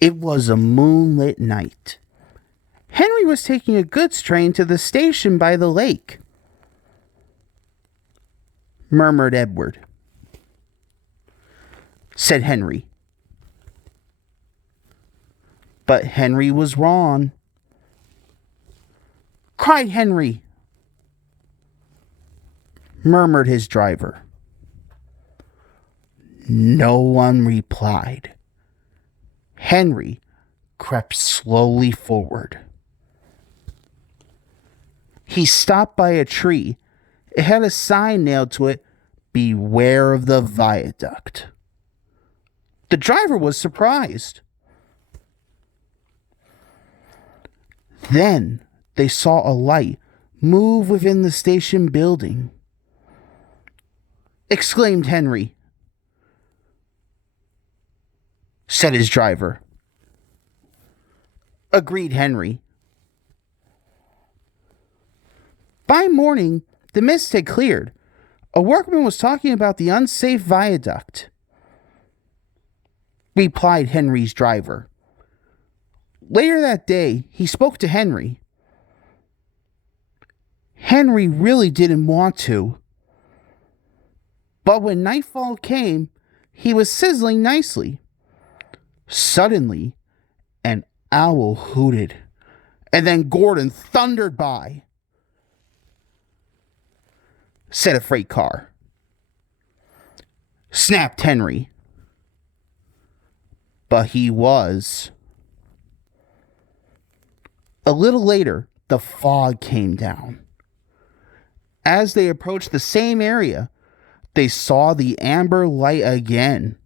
It was a moonlit night. Henry was taking a goods train to the station by the lake, murmured Edward. Said Henry. But Henry was wrong. Cried Henry, murmured his driver. No one replied. Henry crept slowly forward. He stopped by a tree. It had a sign nailed to it, "Beware of the viaduct." The driver was surprised. Then they saw a light move within the station building. Exclaimed Henry. Said his driver. Agreed Henry. By morning, the mist had cleared. A workman was talking about the unsafe viaduct, replied Henry's driver. Later that day, he spoke to Henry. Henry really didn't want to. But when nightfall came, he was sizzling nicely. Suddenly, an owl hooted, and then Gordon thundered by. Said a freight car. Snapped Henry. But he was. A little later, the fog came down. As they approached the same area, they saw the amber light again.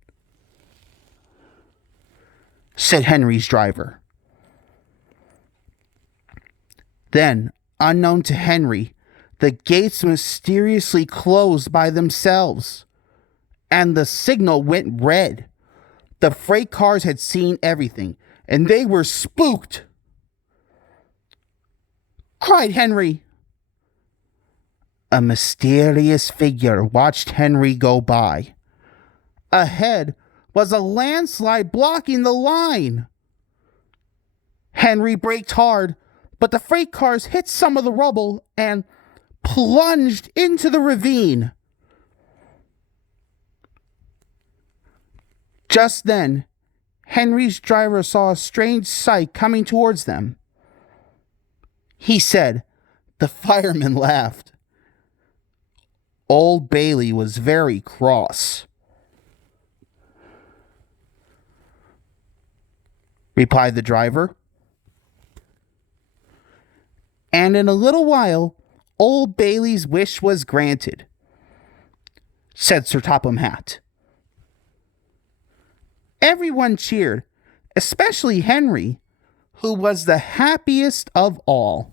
Said Henry's driver. Then, unknown to Henry, the gates mysteriously closed by themselves, and the signal went red. The freight cars had seen everything, and they were spooked. Cried Henry. A mysterious figure watched Henry go by. Ahead was a landslide blocking the line. Henry braked hard, but the freight cars hit some of the rubble and plunged into the ravine. Just then, Henry's driver saw a strange sight coming towards them. He said. The fireman laughed. Old Bailey was very cross, replied the driver. And in a little while, Old Bailey's wish was granted, said Sir Topham Hatt. Everyone cheered, especially Henry, who was the happiest of all.